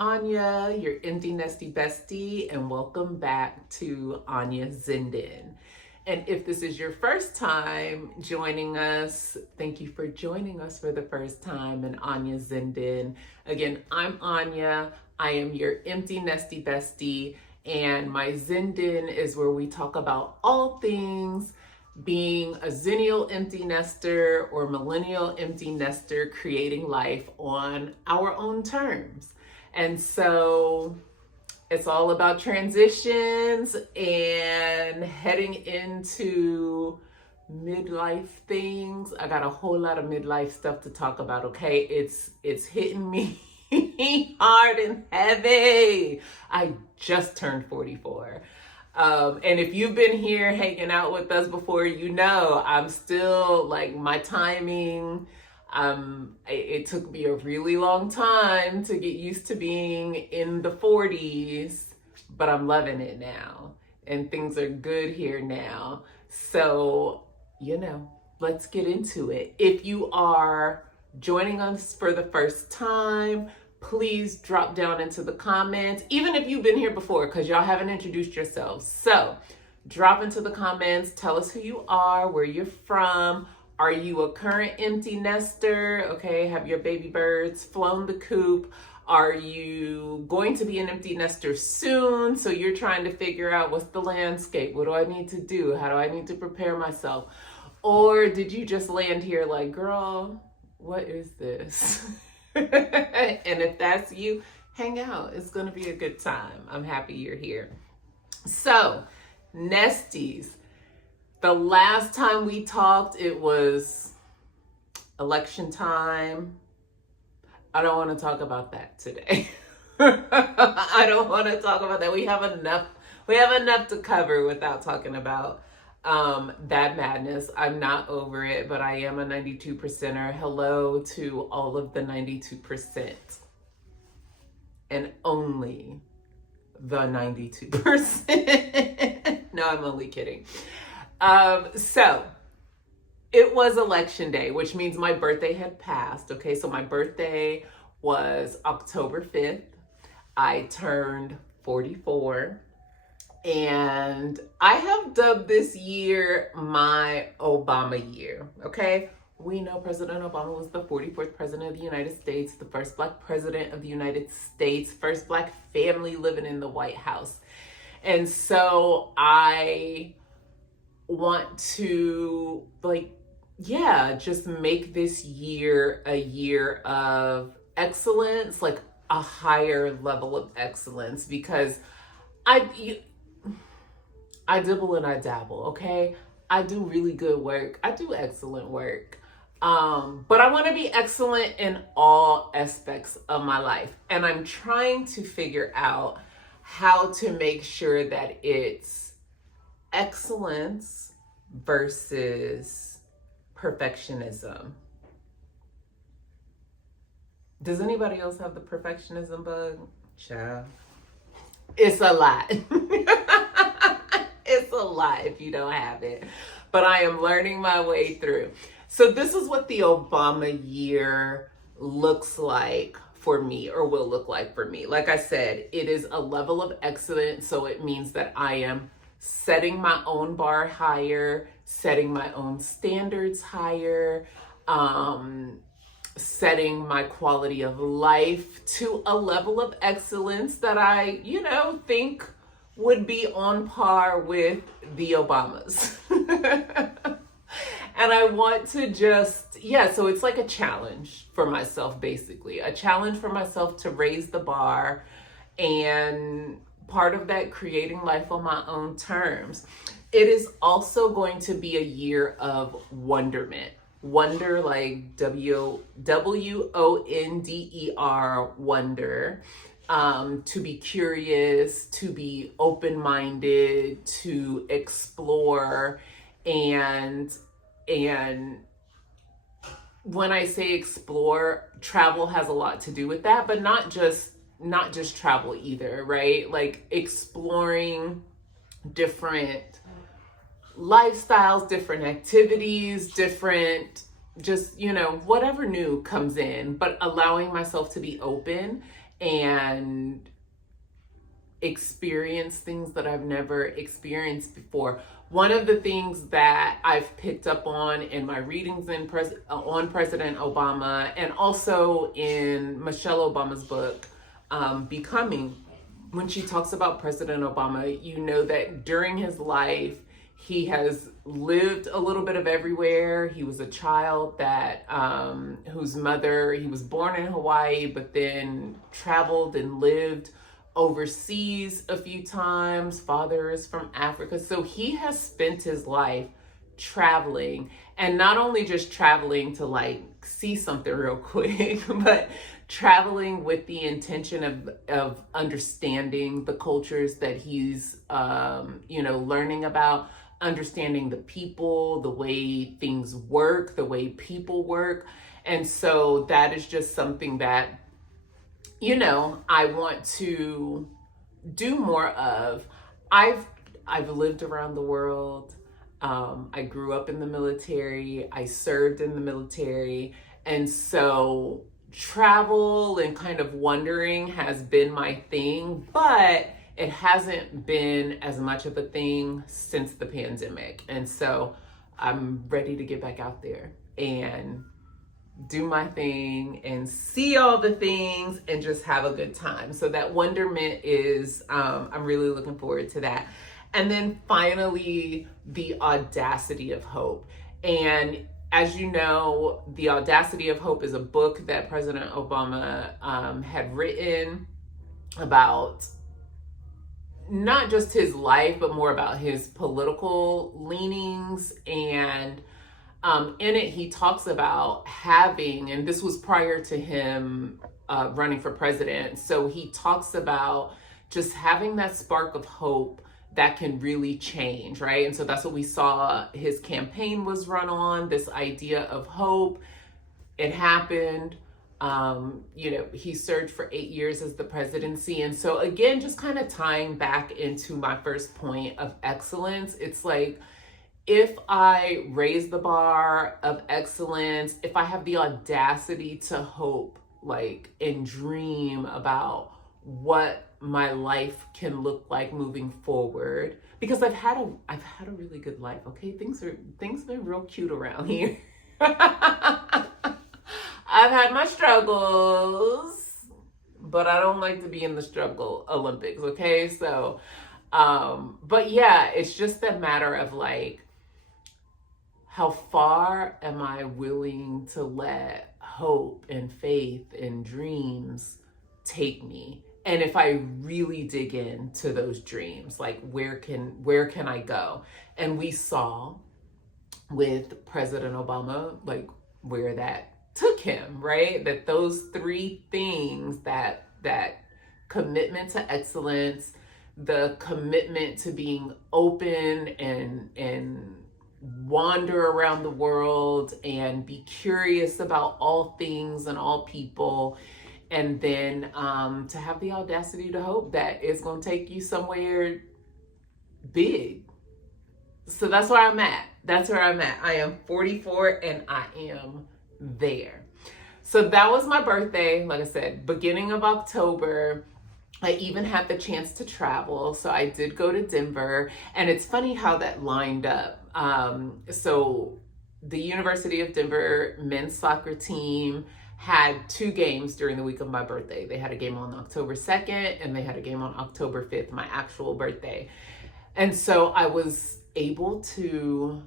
Anya, your empty nesty bestie, and welcome back to Anya Zinden. And if this is your first time joining us, thank you for joining us for the first time in Anya Zinden. Again, I'm Anya. I am your empty nesty bestie, and my Zinden is where we talk about all things being a zennial empty nester or millennial empty nester, creating life on our own terms. And so it's all about transitions and heading into midlife things. I got a whole lot of midlife stuff to talk about, okay? It's hitting me hard and heavy. I just turned 44. And if you've been here hanging out with us before, you know I'm still like my timing. It took me a really long time to get used to being in the 40s, but I'm loving it now, and things are good here now. So, let's get into it. If you are joining us for the first time, please drop down into the comments, even if you've been here before, because y'all haven't introduced yourselves. So drop into the comments, tell us who you are, where you're from. Are you a current empty nester? Okay, have your baby birds flown the coop? Are you going to be an empty nester soon? So you're trying to figure out what's the landscape? What do I need to do? How do I need to prepare myself? Or did you just land here like, girl, what is this? And if that's you, hang out. It's going to be a good time. I'm happy you're here. So, Nesties. The last time we talked, it was election time. I don't want to talk about that today. I don't want to talk about that. We have enough to cover without talking about that madness. I'm not over it, but I am a 92%er. Hello to all of the 92% and only the 92%. No, I'm only kidding. So it was election day, which means my birthday had passed. Okay, so my birthday was October 5th. I turned 44. And I have dubbed this year my Obama year, okay? We know President Obama was the 44th president of the United States, the first Black president of the United States, first Black family living in the White House. And so I want to, just make this year a year of excellence, like a higher level of excellence, because I dibble and I dabble, okay? I do really good work. I do excellent work. But I want to be excellent in all aspects of my life. And I'm trying to figure out how to make sure that it's excellence versus perfectionism. Does anybody else have the perfectionism bug? Child. It's a lot. It's a lot if you don't have it, but I am learning my way through. So this is what the Obama year looks like for me, or will look like for me. Like I said, it is a level of excellence. So it means that I am setting my own bar higher, setting my own standards higher, setting my quality of life to a level of excellence that I, think would be on par with the Obamas. And I want to so it's like a challenge for myself, basically. A challenge for myself to raise the bar, and part of that, creating life on my own terms. It is also going to be a year of wonderment. Wonder, like WONDER, wonder. To be curious, to be open-minded, to explore, and when I say explore, travel has a lot to do with that, but not just travel either, right? Like exploring different lifestyles, different activities, whatever new comes in, but allowing myself to be open and experience things that I've never experienced before. One of the things that I've picked up on in my readings on President Obama, and also in Michelle Obama's book, Becoming, when she talks about President Obama, you know that during his life, he has lived a little bit of everywhere. He was a child that whose mother, he was born in Hawaii, but then traveled and lived overseas a few times. Father is from Africa. So he has spent his life traveling, and not only just traveling to like see something real quick, but traveling with the intention of understanding the cultures that he's learning about, understanding the people, the way things work, the way people work. And so that is just something that I want to do more of. I've lived around the world. I grew up in the military. I served in the military. And so travel and kind of wandering has been my thing, but it hasn't been as much of a thing since the pandemic. And so I'm ready to get back out there and do my thing and see all the things and just have a good time. So that wonderment is, I'm really looking forward to that. And then finally, the audacity of hope. And as you know, The Audacity of Hope is a book that President Obama had written about not just his life, but more about his political leanings. And in it, he talks about having, and this was prior to him running for president, so he talks about just having that spark of hope that can really change, right? And so that's what we saw his campaign was run on, this idea of hope. It happened. He served for 8 years as the presidency. And so again, just kind of tying back into my first point of excellence, it's like, if I raise the bar of excellence, if I have the audacity to hope, like, and dream about what my life can look like moving forward, because I've had a really good life. Okay, things been real cute around here. I've had my struggles, but I don't like to be in the struggle Olympics. Okay, so, but yeah, it's just a matter of like, how far am I willing to let hope and faith and dreams take me? And if I really dig into those dreams, like where can I go? And we saw with President Obama, like where that took him, right? That those three things, that commitment to excellence, the commitment to being open and wander around the world and be curious about all things and all people, and then to have the audacity to hope that it's going to take you somewhere big. So that's where I'm at. I am 44 and I am there. So that was my birthday. Like I said, beginning of October. I even had the chance to travel. So I did go to Denver, and it's funny how that lined up. So the University of Denver men's soccer team had 2 games during the week of my birthday. They had a game on October 2nd and they had a game on October 5th, my actual birthday. And so I was able to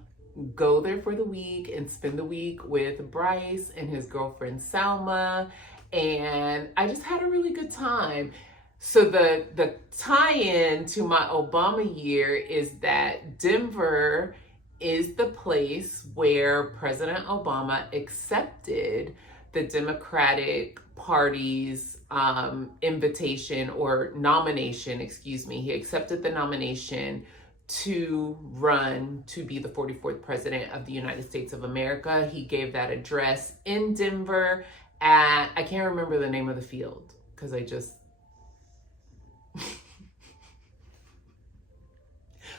go there for the week and spend the week with Bryce and his girlfriend Salma. And I just had a really good time. So the tie-in to my Obama year is that Denver is the place where President Obama accepted the Democratic Party's invitation or nomination, he accepted the nomination to run to be the 44th president of the United States of America. He gave that address in Denver at, I can't remember the name of the field because I just,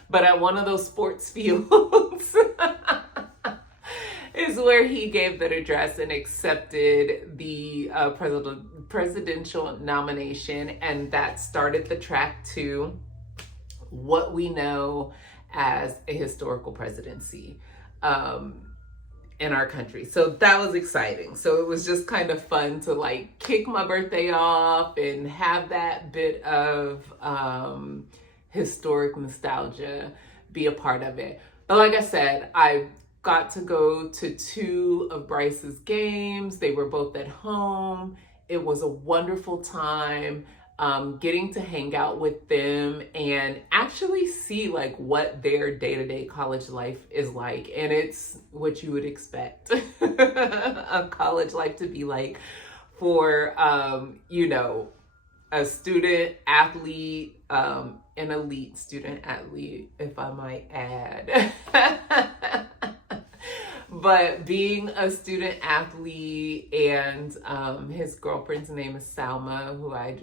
but at one of those sports fields is where he gave that address and accepted the presidential nomination, and that started the track to what we know as a historical presidency in our country. So that was exciting. So it was just kind of fun to like kick my birthday off and have that bit of historic nostalgia be a part of it. But like I said, I got to go to 2 of Bryce's games. They were both at home. It was a wonderful time getting to hang out with them and actually see like what their day-to-day college life is like. And it's what you would expect a college life to be like for, you know, a student athlete, an elite student athlete, if I might add. But being a student athlete, and his girlfriend's name is Salma, who I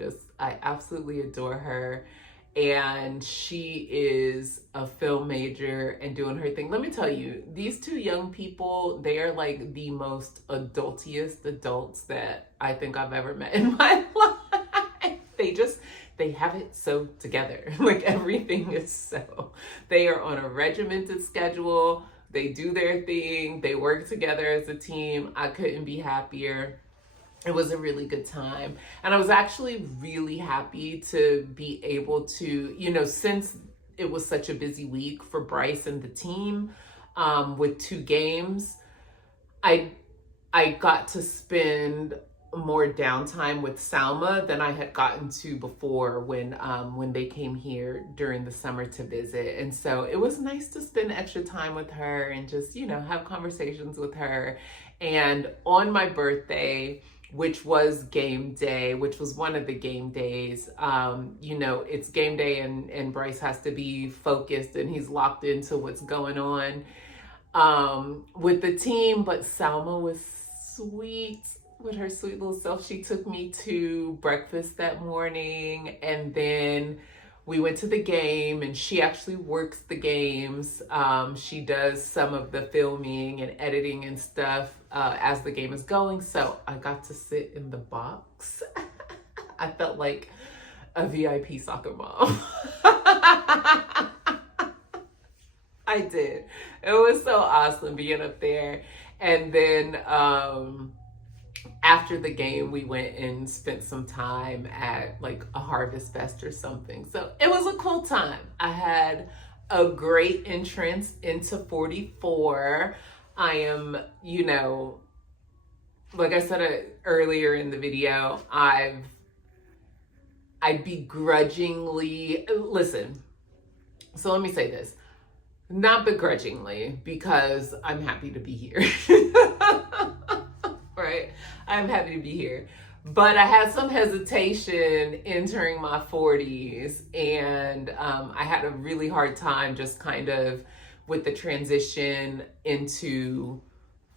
absolutely adore her. And she is a film major and doing her thing. Let me tell you, these 2 young people, they are like the most adultiest adults that I think I've ever met in my life. They have it so together. Like everything is so. They are on a regimented schedule. They do their thing. They work together as a team. I couldn't be happier. It was a really good time. And I was actually really happy to be able to, you know, since it was such a busy week for Bryce and the team with 2 games, I got to spend more downtime with Salma than I had gotten to before when they came here during the summer to visit. And so it was nice to spend extra time with her and just, you know, have conversations with her. And on my birthday, which was game day, which was one of the game days, you know, it's game day and Bryce has to be focused and he's locked into what's going on with the team. But Salma was sweet. With her sweet little self. She took me to breakfast that morning, and then we went to the game, and she actually works the games. She does some of the filming and editing and stuff as the game is going. So I got to sit in the box. I felt like a VIP soccer mom. I did. It was so awesome being up there. And then after the game, we went and spent some time at like a Harvest Fest or something. So it was a cool time. I had a great entrance into 44. I am, you know, like I said earlier in the video, I begrudgingly, listen, so let me say this, not begrudgingly, because I'm happy to be here. Right? I'm happy to be here. But I had some hesitation entering my 40s, and I had a really hard time just kind of with the transition into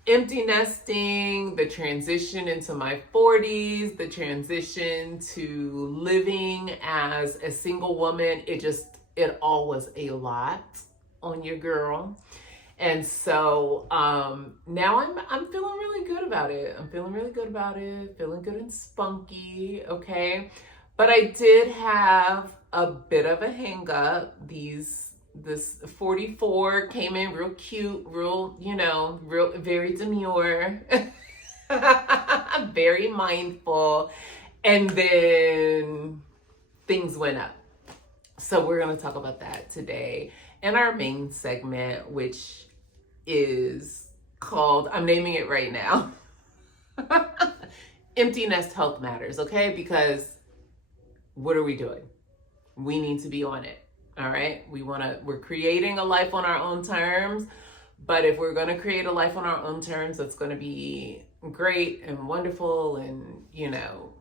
empty nesting, the transition into my 40s, the transition to living as a single woman. It all was a lot on your girl. And so now I'm feeling really good about it. Feeling good and spunky, okay? But I did have a bit of a hang up. This 44 came in real cute, real, you know, very demure, very mindful. And then things went up. So we're going to talk about that today in our main segment, which is called, I'm naming it right now, Empty Nest Health Matters, okay? Because what are we doing? We need to be on it, all right? We're creating a life on our own terms, but if we're gonna create a life on our own terms, that's gonna be great and wonderful and, you know,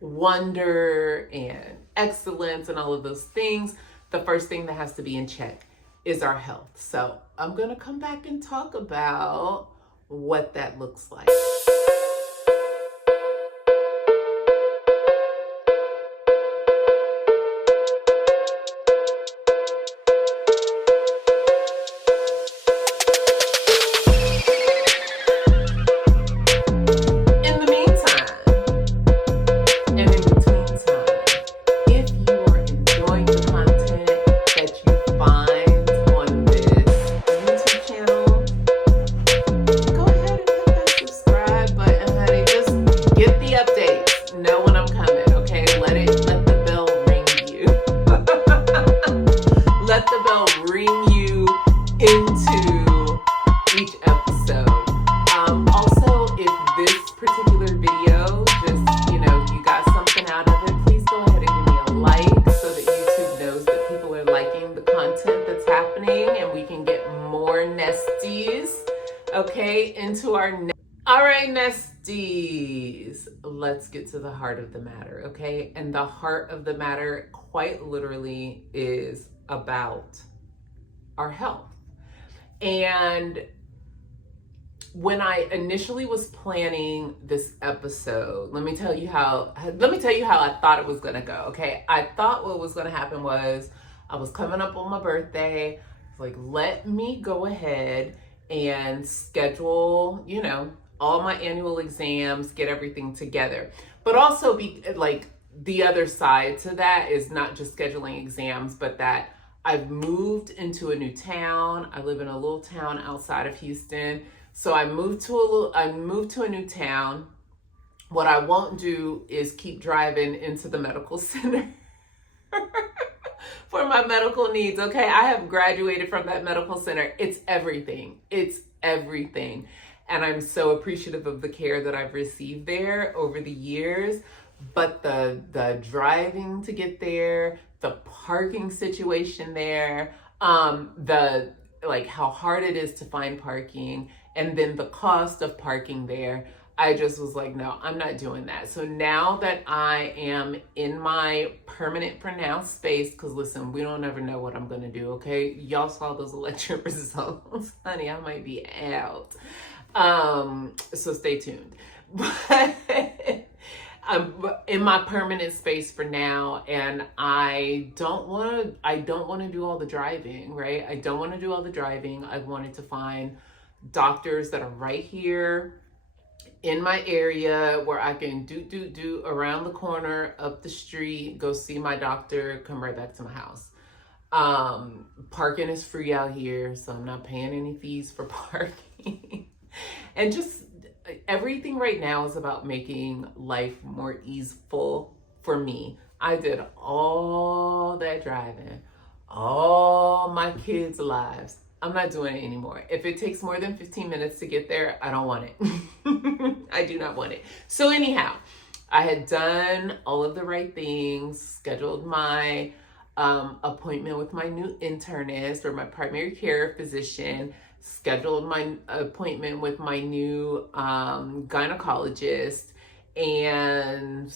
wonder and excellence and all of those things, the first thing that has to be in check is our health. So I'm gonna come back and talk about what that looks like. Nesties, let's get to the heart of the matter, okay? And the heart of the matter, quite literally, is about our health. And when I initially was planning this episode, let me tell you how I thought it was gonna go, okay? I thought what was gonna happen was I was coming up on my birthday. It's like, let me go ahead and schedule, all my annual exams, get everything together. But also be like, the other side to that is not just scheduling exams, but that I've moved into a new town. I live in a little town outside of Houston. So I moved to a new town. What I won't do is keep driving into the medical center for my medical needs. Okay, I have graduated from that medical center. It's everything. It's everything. And I'm so appreciative of the care that I've received there over the years. But the driving to get there, the parking situation there, the like how hard it is to find parking, and then the cost of parking there, I just was like, no, I'm not doing that. So now that I am in my permanent for now space, because listen, we don't ever know what I'm going to do, okay? Y'all saw those election results. Honey, I might be out. So stay tuned. But I'm in my permanent space for now, and I don't want to do all the driving, right? I don't want to do all the driving. I wanted to find doctors that are right here in my area where I can do around the corner, up the street, go see my doctor, come right back to my house. Parking is free out here, so I'm not paying any fees for parking. And just everything right now is about making life more easeful for me. I did all that driving, all my kids' lives. I'm not doing it anymore. If it takes more than 15 minutes to get there, I don't want it. I do not want it. So anyhow, I had done all of the right things, scheduled my appointment with my new internist or my primary care physician, scheduled my appointment with my new gynecologist, and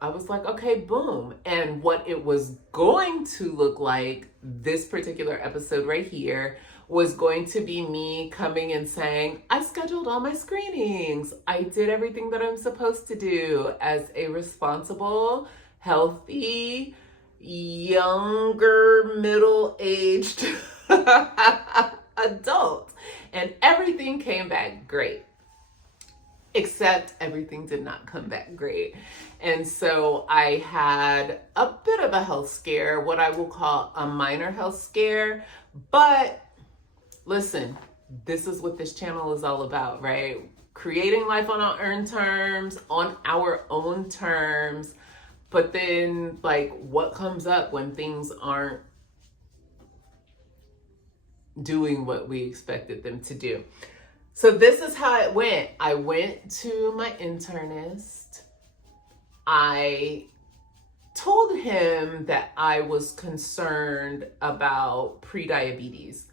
I was like, okay, boom. And what it was going to look like, this particular episode right here, was going to be me coming and saying, I scheduled all my screenings. I did everything that I'm supposed to do as a responsible, healthy, younger, middle-aged adult. And everything came back great. Except everything did not come back great. And so I had a bit of a health scare, what I will call a minor health scare. But listen, this is what this channel is all about, right? Creating life on our own terms, But then, like, what comes up when things aren't doing what we expected them to do? So this is how it went. I went to my internist. I told him that I was concerned about prediabetes.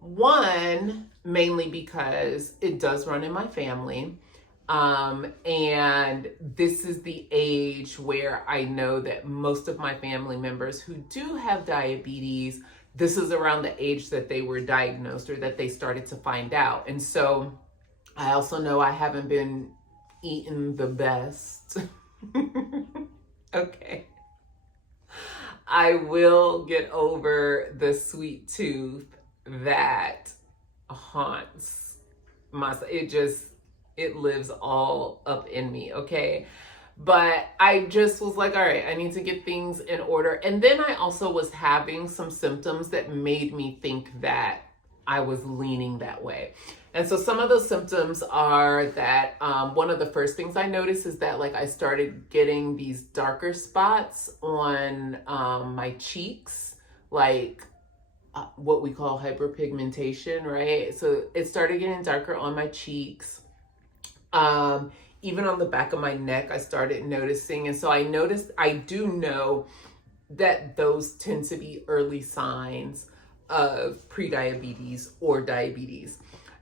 One, mainly because it does run in my family. And this is the age where I know that most of my family members who do have diabetes, this is around the age that they were diagnosed or that they started to find out. And so I also know I haven't been eating the best. Okay. I will get over the sweet tooth that haunts it lives all up in me, okay? But I just was like, all right, I need to get things in order. And then I also was having some symptoms that made me think that I was leaning that way. And so some of those symptoms are that one of the first things I noticed is that, like, I started getting these darker spots on my cheeks, like what we call hyperpigmentation, right? So it started getting darker on my cheeks. Even on the back of my neck, I started noticing. And so I do know that those tend to be early signs of prediabetes or diabetes.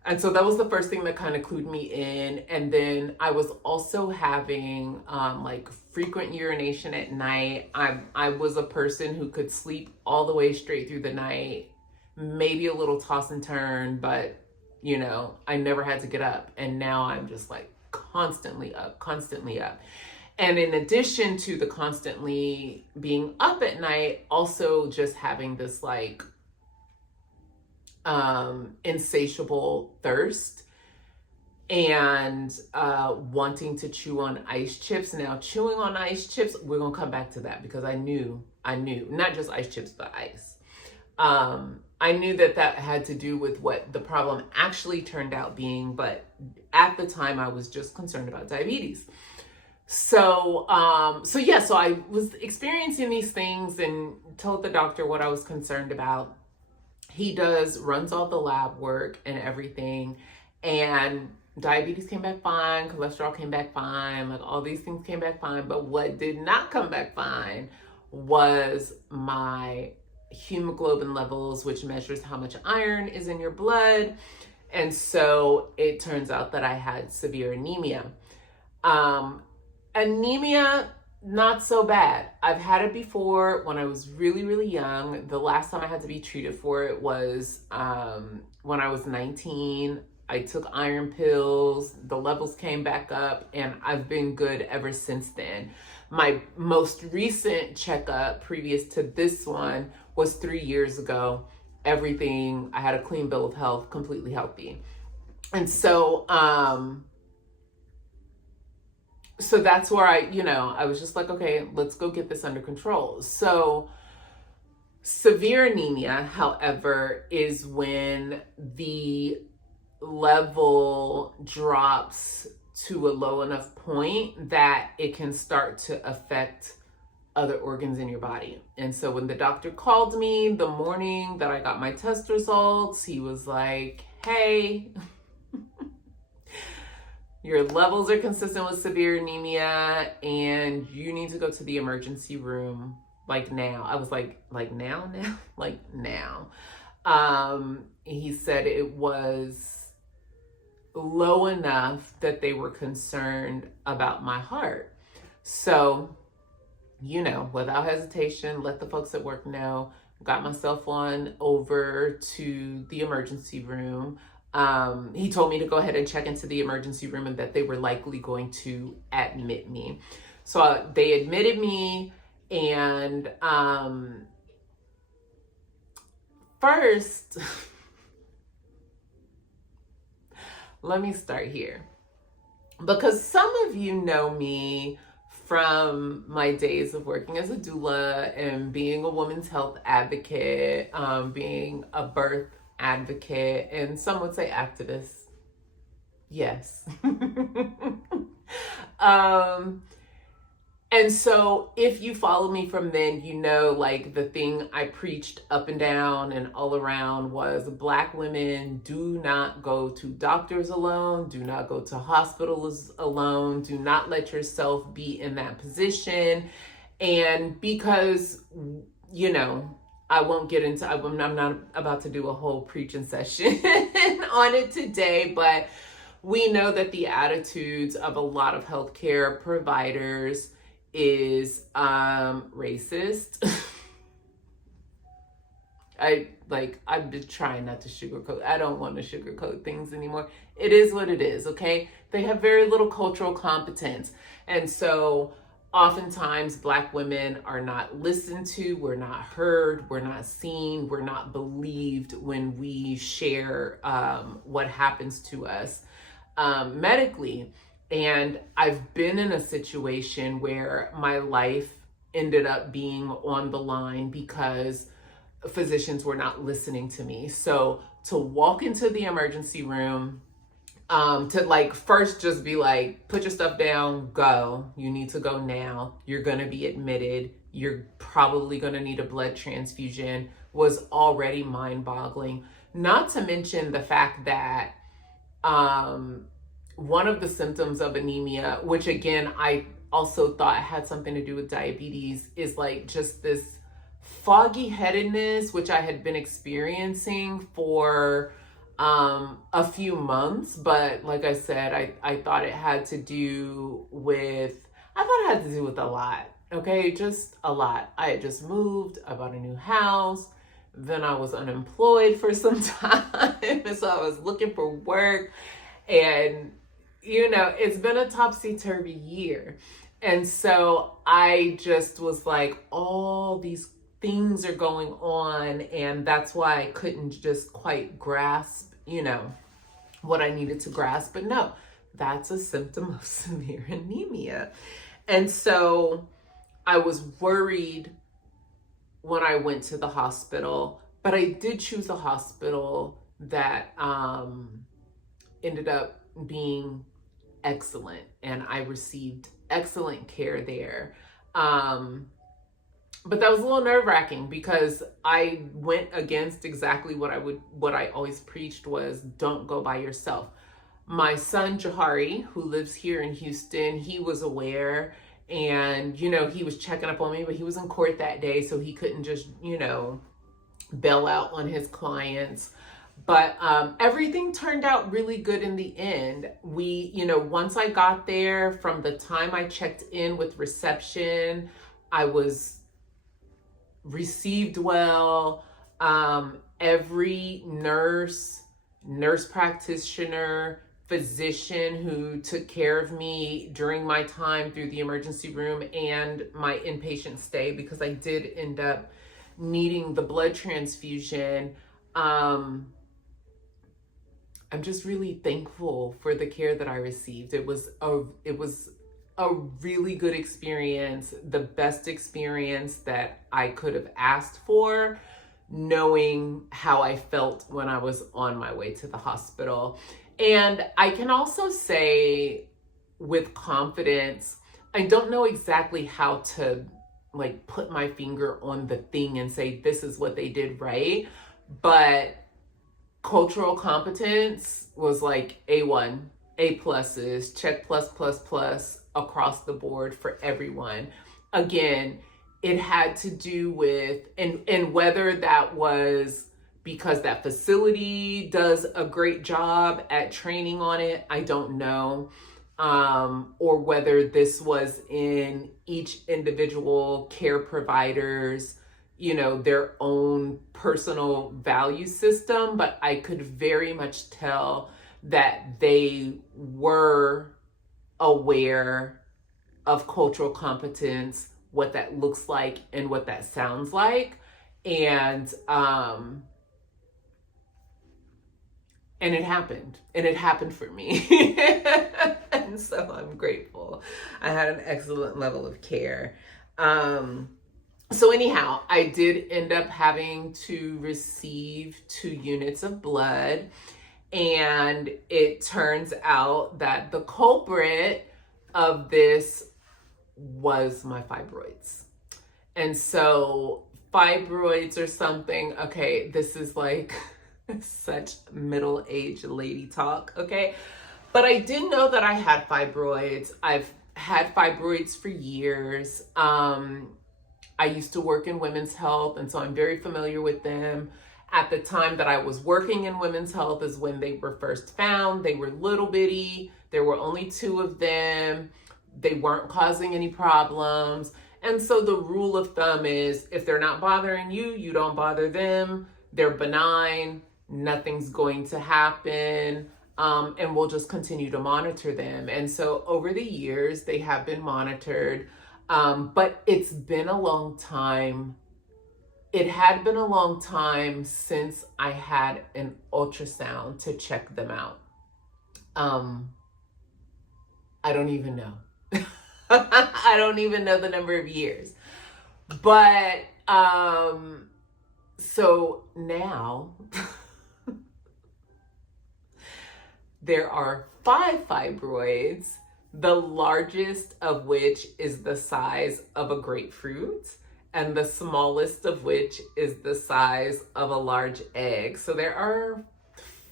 And so that was the first thing that kind of clued me in. And then I was also having like frequent urination at night. I was a person who could sleep all the way straight through the night, maybe a little toss and turn, but you know, I never had to get up. And now I'm just like constantly up, constantly up. And in addition to the constantly being up at night, also just having this like insatiable thirst and wanting to chew on ice chips. Now, chewing on ice chips, we're gonna come back to that because I knew, not just ice chips, but ice. I knew that had to do with what the problem actually turned out being, but at the time I was just concerned about diabetes. So I was experiencing these things and told the doctor what I was concerned about. He runs all the lab work and everything, and diabetes came back fine, cholesterol came back fine, like all these things came back fine. But what did not come back fine was my hemoglobin levels, which measures how much iron is in your blood. And so it turns out that I had severe anemia. Anemia, not so bad. I've had it before when I was really, really young. The last time I had to be treated for it was when I was 19. I took iron pills, the levels came back up, and I've been good ever since then. My most recent checkup previous to this one was 3 years ago. Everything, I had a clean bill of health, completely healthy. And so, so that's where I was just like, okay, let's go get this under control. So severe anemia, however, is when the level drops to a low enough point that it can start to affect other organs in your body. And so when the doctor called me the morning that I got my test results, he was like, hey, your levels are consistent with severe anemia and you need to go to the emergency room like now. I was like now? Like now. He said it was low enough that they were concerned about my heart. So, without hesitation, let the folks at work know, got myself on over to the emergency room. He told me to go ahead and check into the emergency room and that they were likely going to admit me. So they admitted me, and first, let me start here. Because some of you know me from my days of working as a doula and being a women's health advocate, being a birth advocate, and some would say activist. Yes. And so if you follow me from then, like the thing I preached up and down and all around was Black women do not go to doctors alone, do not go to hospitals alone, do not let yourself be in that position. And because, I won't get into, I'm not about to do a whole preaching session on it today, but we know that the attitudes of a lot of healthcare providers is racist. I've been trying not to sugarcoat. I don't want to sugarcoat things anymore. It is what it is, okay? They have very little cultural competence. And so oftentimes Black women are not listened to, we're not heard, we're not seen, we're not believed when we share what happens to us medically. And I've been in a situation where my life ended up being on the line because physicians were not listening to me. So to walk into the emergency room, to first just be like, put your stuff down, go. You need to go now. You're going to be admitted. You're probably going to need a blood transfusion, was already mind-boggling. Not to mention the fact that one of the symptoms of anemia, which again, I also thought had something to do with diabetes, is just this foggy headedness, which I had been experiencing for a few months, but like I said, I thought it had to do with, I thought it had to do with a lot. Okay, just a lot. I had just moved, I bought a new house, then I was unemployed for some time, and so I was looking for work, and it's been a topsy-turvy year. And so I just was like, all these things are going on, and that's why I couldn't just quite grasp, what I needed to grasp. But no, that's a symptom of severe anemia. And so I was worried when I went to the hospital, but I did choose a hospital that ended up being excellent, and I received excellent care there. But that was a little nerve-wracking because I went against exactly what I always preached was, don't go by yourself. My son Jahari, who lives here in Houston, he was aware, and he was checking up on me, but he was in court that day, so he couldn't just bail out on his clients. But everything turned out really good in the end. Once I got there, from the time I checked in with reception, I was received well. Every nurse practitioner, physician who took care of me during my time through the emergency room and my inpatient stay, because I did end up needing the blood transfusion. I'm just really thankful for the care that I received. It was a really good experience, the best experience that I could have asked for, knowing how I felt when I was on my way to the hospital. And I can also say with confidence, I don't know exactly how to put my finger on the thing and say this is what they did right, but cultural competence was A1, A pluses, check plus plus plus across the board for everyone. Again, it had to do with, and whether that was because that facility does a great job at training on it, I don't know. Or whether this was in each individual care provider's, their own personal value system, but I could very much tell that they were aware of cultural competence, what that looks like and what that sounds like. And it happened for me. And so I'm grateful. I had an excellent level of care. So anyhow, I did end up having to receive 2 units of blood, and it turns out that the culprit of this was my fibroids. And so fibroids are something, okay, this is such middle-aged lady talk, okay? But I did know that I had fibroids. I've had fibroids for years. I used to work in women's health, and so I'm very familiar with them. At the time that I was working in women's health is when they were first found. They were little bitty. There were only 2 of them. They weren't causing any problems. And so the rule of thumb is if they're not bothering you, you don't bother them. They're benign. Nothing's going to happen. And we'll just continue to monitor them. And so over the years, they have been monitored. But it's been a long time. It had been a long time since I had an ultrasound to check them out. I don't even know. I don't even know the number of years. But so now there are 5 fibroids, the largest of which is the size of a grapefruit, and the smallest of which is the size of a large egg. So there are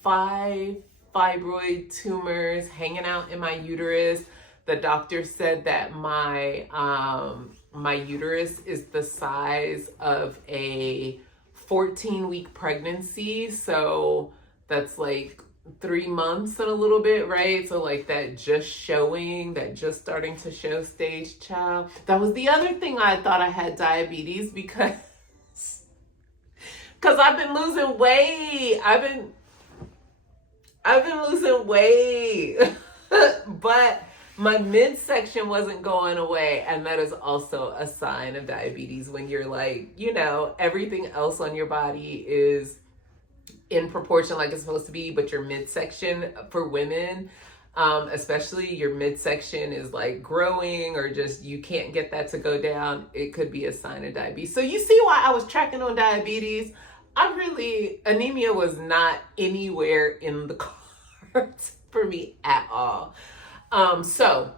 5 fibroid tumors hanging out in my uterus. The doctor said that my uterus is the size of a 14-week pregnancy. So that's like 3 months and a little bit, right? So like that just starting to show stage, child. That was the other thing I thought I had diabetes because I've been losing weight. I've been losing weight. But my midsection wasn't going away, and that is also a sign of diabetes when you're like, everything else on your body is in proportion like it's supposed to be, but your midsection for women, especially your midsection is like growing, or just you can't get that to go down. It could be a sign of diabetes. So you see why I was tracking on diabetes. Anemia was not anywhere in the cards for me at all. So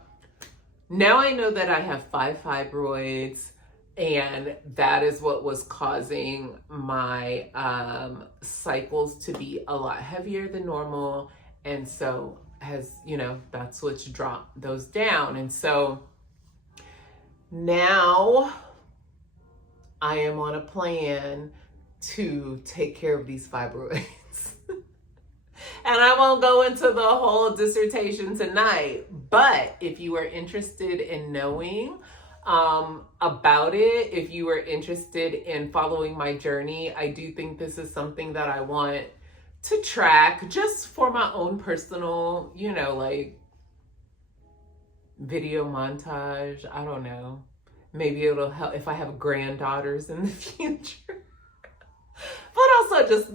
now I know that I have 5 fibroids, and that is what was causing my cycles to be a lot heavier than normal. And so that's what's dropped those down. And so now I am on a plan to take care of these fibroids. And I won't go into the whole dissertation tonight, but if you are interested in knowing about it, if you are interested in following my journey, I do think this is something that I want to track just for my own personal, like video montage. I don't know. Maybe it'll help if I have granddaughters in the future. But also just,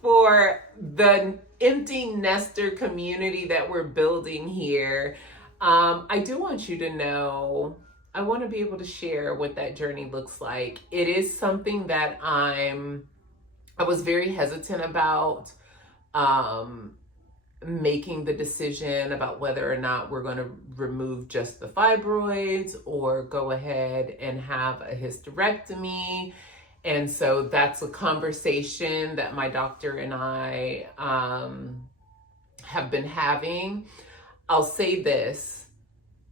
for the empty nester community that we're building here, I do want you to know, I want to be able to share what that journey looks like. It is something that I was very hesitant about making the decision about whether or not we're going to remove just the fibroids or go ahead and have a hysterectomy. And so that's a conversation that my doctor and I have been having. I'll say this.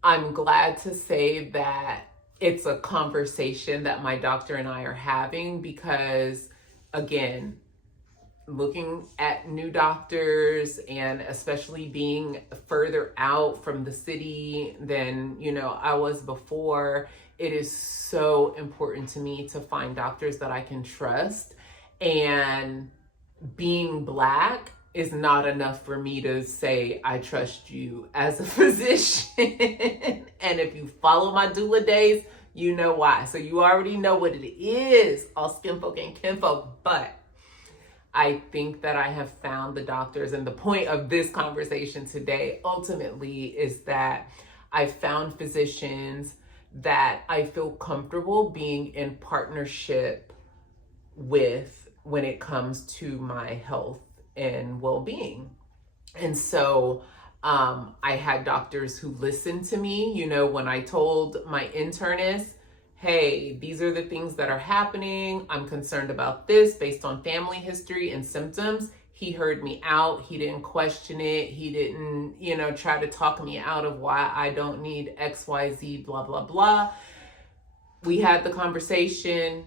I'm glad to say that it's a conversation that my doctor and I are having because, again, looking at new doctors and especially being further out from the city than, I was before, it is so important to me to find doctors that I can trust. And being Black is not enough for me to say, I trust you as a physician. And if you follow my doula days, you know why. So you already know what it is, all skinfolk and kinfolk. But I think that I have found the doctors, and the point of this conversation today ultimately is that I found physicians that I feel comfortable being in partnership with when it comes to my health and well-being. And so I had doctors who listened to me. When I told my internist, hey, these are the things that are happening, I'm concerned about this based on family history and symptoms, he heard me out. He didn't question it. He didn't, try to talk me out of why I don't need X, Y, Z, blah, blah, blah. We had the conversation.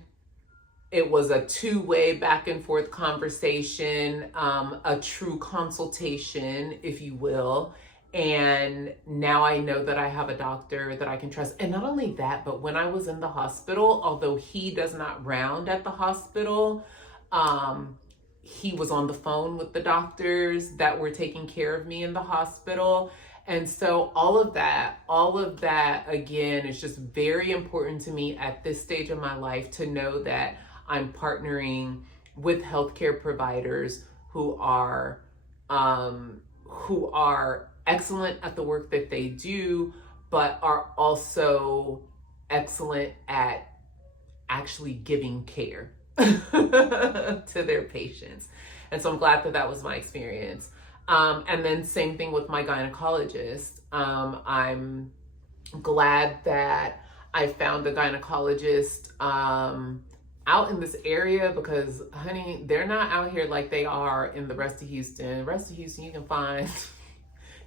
It was a two-way back and forth conversation, a true consultation, if you will. And now I know that I have a doctor that I can trust. And not only that, but when I was in the hospital, although he does not round at the hospital, he was on the phone with the doctors that were taking care of me in the hospital. And so all of that, again, is just very important to me at this stage of my life to know that I'm partnering with healthcare providers who are excellent at the work that they do, but are also excellent at actually giving care to their patients. And so I'm glad that that was my experience. And then same thing with my gynecologist. I'm glad that I found a gynecologist out in this area because, honey, they're not out here like they are in the rest of Houston. The rest of Houston, you can find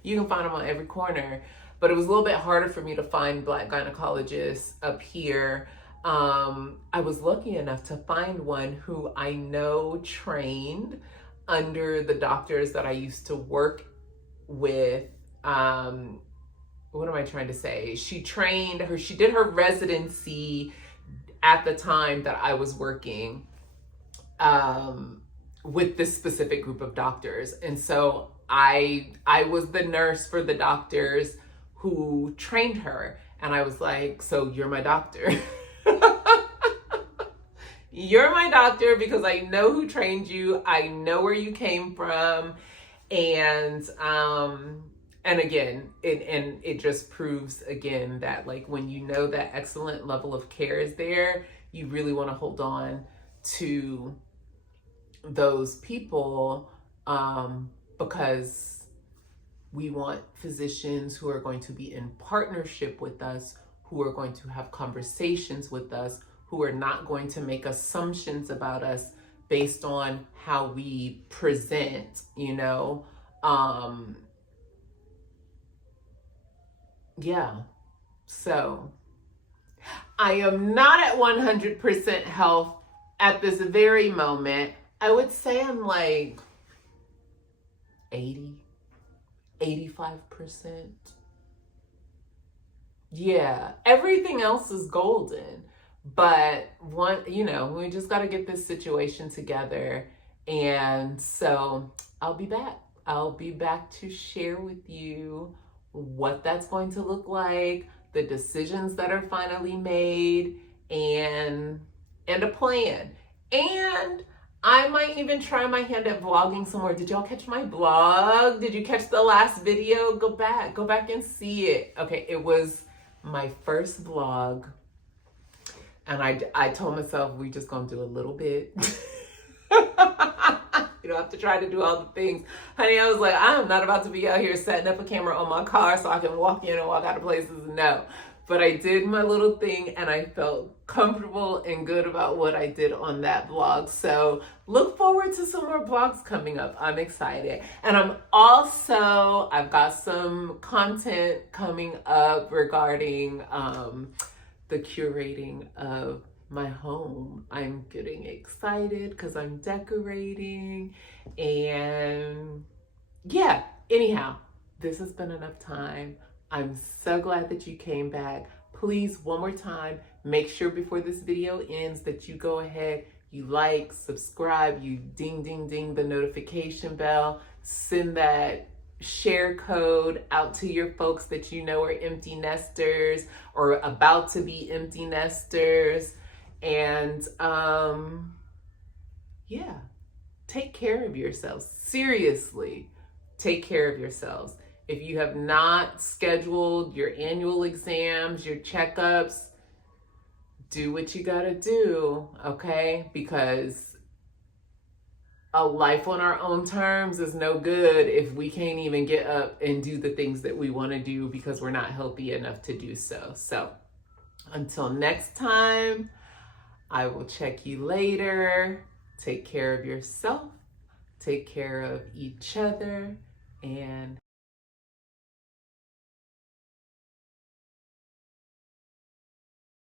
them on every corner. But it was a little bit harder for me to find Black gynecologists up here. I was lucky enough to find one who I know trained under the doctors that I used to work with. What am I trying to say? She did her residency at the time that I was working with this specific group of doctors. And so I was the nurse for the doctors who trained her. And I was like, so you're my doctor. You're my doctor because I know who trained you. I know where you came from. And again, it just proves again that like when you know that excellent level of care is there, you really want to hold on to those people, because we want physicians who are going to be in partnership with us, who are going to have conversations with us, who are not going to make assumptions about us based on how we present, you know? Yeah. So I am not at 100% health at this very moment. I would say I'm like 85%. Yeah, everything else is golden. But we just got to get this situation together. And so I'll be back. I'll be back to share with you what that's going to look like, the decisions that are finally made, and a plan. And I might even try my hand at vlogging somewhere. Did y'all catch my vlog? Did you catch the last video? Go back and see it. Okay, it was my first vlog. And I told myself we just gonna do a little bit. You don't have to try to do all the things. Honey, I was like, I'm not about to be out here setting up a camera on my car so I can walk in and walk out of places. No. But I did my little thing and I felt comfortable and good about what I did on that vlog. So look forward to some more vlogs coming up. I'm excited. And I've got some content coming up regarding the curating of my home. I'm getting excited because I'm decorating. And yeah, anyhow, this has been enough time. I'm so glad that you came back. Please, one more time, make sure before this video ends that you go ahead, you like, subscribe, you ding, ding, ding the notification bell, send that share code out to your folks that you know are empty nesters or about to be empty nesters. And yeah, take care of yourselves. Seriously, take care of yourselves. If you have not scheduled your annual exams, your checkups, do what you gotta do, okay? Because a life on our own terms is no good if we can't even get up and do the things that we want to do because we're not healthy enough to do so. So until next time, I will check you later. Take care of yourself, take care of each other, and